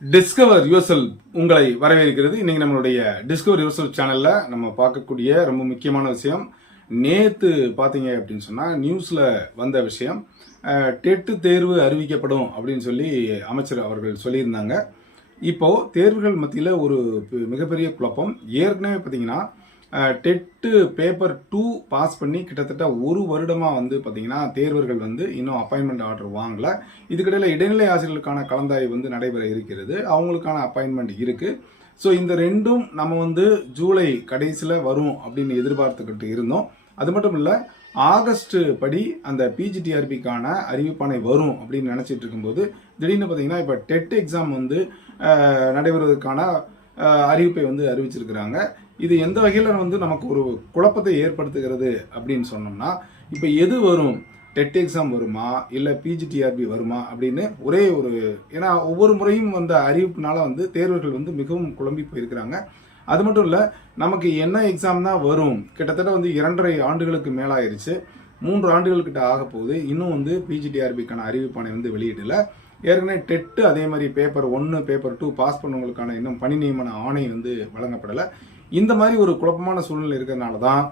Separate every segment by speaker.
Speaker 1: Discover USL உங்களை வரவேற்கிறது. இன்னைக்கு நம்மளுடைய டிஸ்கவர் யூஎஸ்எல் சேனல்ல நம்ம பார்க்கக்கூடிய ரொம்ப முக்கியமான விஷயம். நேத்து பாத்தீங்க அப்படின்னு சொன்னா நியூஸ்ல வந்த விஷயம். டெட்டு தேர்வு அறிவிக்கப்படும் அப்படின்னு சொல்லி அமைச்சர் அவர்கள் சொல்லியிருந்தாங்க. இப்போ தேர்வுகள் மத்தியில் ஒரு மிகப்பெரிய குழப்பம். ஏற்கனவே பார்த்தீங்கன்னா டெட்டு பேப்பர் டூ பாஸ் பண்ணி கிட்டத்தட்ட ஒரு வருடமாக வந்து பார்த்திங்கன்னா தேர்வர்கள் வந்து இன்னும் அப்பாயின்மெண்ட் ஆர்டர் வாங்கலை. இதுக்கிடையில் இடைநிலை ஆசிரியர்களுக்கான கலந்தாய்வு வந்து நடைபெற இருக்கிறது. அவங்களுக்கான அப்பாயின்மெண்ட் இருக்குது ஸோ இந்த ரெண்டும் நம்ம வந்து ஜூலை கடைசியில் வரும் அப்படின்னு எதிர்பார்த்துக்கிட்டு இருந்தோம். அது மட்டும் இல்லை ஆகஸ்ட் படி அந்த பிஜிடிஆர்பிக்கான அறிவிப்பானை வரும் அப்படின்னு நினச்சிட்டு இருக்கும்போது திடீர்னு பார்த்தீங்கன்னா இப்போ டெட் எக்ஸாம் வந்து நடைபெறுவதற்கான அறிவிப்பை வந்து அறிவிச்சிருக்கிறாங்க. இது எந்த வகையில் வந்து நமக்கு ஒரு குழப்பத்தை ஏற்படுத்துகிறது அப்படின்னு சொன்னோம்னா இப்போ எது வரும்? டெட் எக்ஸாம் வருமா? இல்லை பிஜிடிஆர்பி வருமா? அப்படின்னு ஒரே ஒரு ஏன்னா ஒவ்வொரு முறையும் வந்த அறிவிப்புனால வந்து தேர்வர்கள் வந்து மிகவும் குழம்பி போயிருக்கிறாங்க. அது மட்டும் இல்லை நமக்கு என்ன எக்ஸாம் தான் வரும்? கிட்டத்தட்ட வந்து இரண்டரை ஆண்டுகளுக்கு மேலாயிருச்சு. மூன்று ஆண்டுகள்கிட்ட ஆக போகுது. இன்னும் வந்து பிஜிடிஆர்பிக்கான அறிவிப்பானை வந்து வெளியிடல. ஏற்கனவே டெட்டு அதே மாதிரி பேப்பர் ஒன்று பேப்பர் டூ பாஸ் பண்ணவங்களுக்கான இன்னும் பணி நியமன ஆணை வந்து வழங்கப்படலை. இந்த மாதிரி ஒரு குழப்பமான சூழ்நிலை இருக்கிறதுனால தான்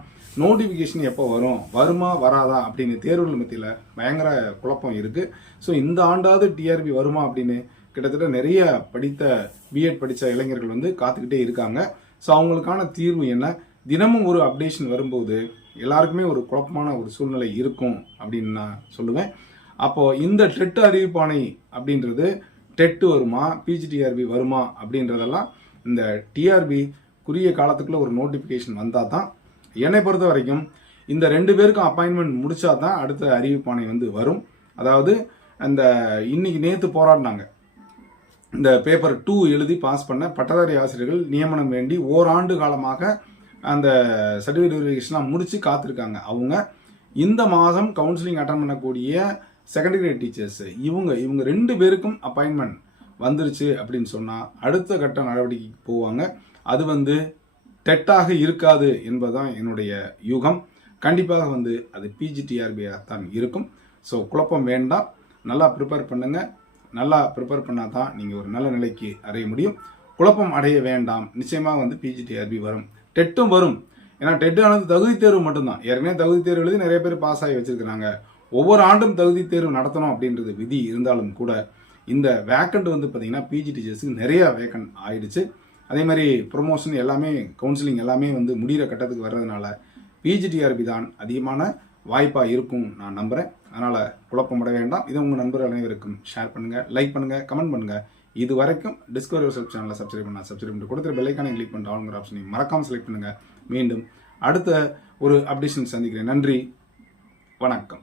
Speaker 1: நோட்டிஃபிகேஷன் எப்போ வரும் வருமா வராதா அப்படின்னு தேர்வுகள் மத்தியில் பயங்கர குழப்பம் இருக்குது ஸோ இந்த ஆண்டாவது டிஆர்பி வருமா அப்படின்னு கிட்டத்தட்ட நிறைய படித்த பிஎட் படித்த இளைஞர்கள் வந்து காத்துக்கிட்டே இருக்காங்க. ஸோ அவங்களுக்கான தீர்வு என்ன? தினமும் ஒரு அப்டேஷன் வரும்போது எல்லாருக்குமே ஒரு குழப்பமான ஒரு சூழ்நிலை இருக்கும் அப்படின்னு நான் சொல்லுவேன். அப்போது இந்த டெட் அறிவிப்பானை அப்படின்றது டெட்டு வருமா பிஜிடிஆர்பி வருமா அப்படின்றதெல்லாம் இந்த டிஆர்பி குறுகிய காலத்துக்குள்ளே ஒரு நோட்டிஃபிகேஷன் வந்தால் தான் என்னை பொறுத்த வரைக்கும் இந்த ரெண்டு பேருக்கும் அப்பாயின்மெண்ட் முடிச்சா தான் அடுத்த அறிவிப்பானை வந்து வரும். அதாவது அந்த இன்னைக்கு நேற்று போராடினாங்க. இந்த பேப்பர் டூ எழுதி பாஸ் பண்ண பட்டதாரி ஆசிரியர்கள் நியமனம் வேண்டி ஓராண்டு காலமாக அந்த சர்டிஃபிகேட் வெரிஃபிகேஷன்லாம் முடித்து காத்திருக்காங்க. அவங்க இந்த மாதம் கவுன்சிலிங் அட்டன் பண்ணக்கூடிய செகண்ட் கிரேட் டீச்சர்ஸ் இவங்க இவங்க ரெண்டு பேருக்கும் அப்பாயின்மெண்ட் வந்துருச்சு அப்படின்னு சொன்னால் அடுத்த கட்ட நடவடிக்கைக்கு போவாங்க. அது வந்து டெட்டாக இருக்காது என்பதுதான் என்னுடைய யூகம். கண்டிப்பாக வந்து அது பிஜிடிஆர்பியாக தான் இருக்கும். ஸோ குழப்பம் வேண்டாம். நல்லா ப்ரிப்பேர் பண்ணுங்கள் நல்லா ப்ரிப்பேர் பண்ணால் தான் நீங்கள் ஒரு நல்ல நிலைக்கு அடைய முடியும். குழப்பம் அடைய வேண்டாம். நிச்சயமாக வந்து பிஜிடிஆர்பி வரும். டெட்டும் வரும். ஏன்னா டெட்டானது தகுதி தேர்வு மட்டும்தான். ஏற்கனவே தகுதி தேர்வு எழுதி நிறைய பேர் பாஸ் ஆகி வச்சிருக்கிறாங்க. ஒவ்வொரு ஆண்டும் தகுதி தேர்வு நடத்தணும் அப்படின்றது விதி இருந்தாலும் கூட இந்த வேக்கண்ட் வந்து பார்த்தீங்கன்னா பிஜி டீச்சர்ஸுக்கு நிறைய வேக்கண்ட் ஆயிடுச்சு. அதே மாதிரி ப்ரொமோஷன் எல்லாமே கவுன்சிலிங் எல்லாமே வந்து முடிகிற கட்டத்துக்கு வர்றதுனால பிஜிடிஆர்பி தான் அதிகமான வாய்ப்பாக இருக்கும் நான் நம்புகிறேன் அதனால் குழப்பமட வேண்டாம். இதை உங்கள் நண்பர்கள் அனைவருக்கும் ஷேர் பண்ணுங்கள் லைக் பண்ணுங்கள் கமெண்ட் பண்ணுங்கள் இது வரைக்கும் டிஸ்கவரி யூர் சேனலை சப்ஸ்கிரைப் பண்ணா சப்ஸ்கிரைப் பண்ணி கொடுத்துரு பெல்லைக்கான கிளிக் பண்ணிட்டு ஆளுங்கிற ஆப்ஷனை மறக்காமல் செலக்ட் பண்ணுங்கள் மீண்டும் அடுத்த ஒரு அப்டேஷன் சந்திக்கிறேன். நன்றி. வணக்கம்.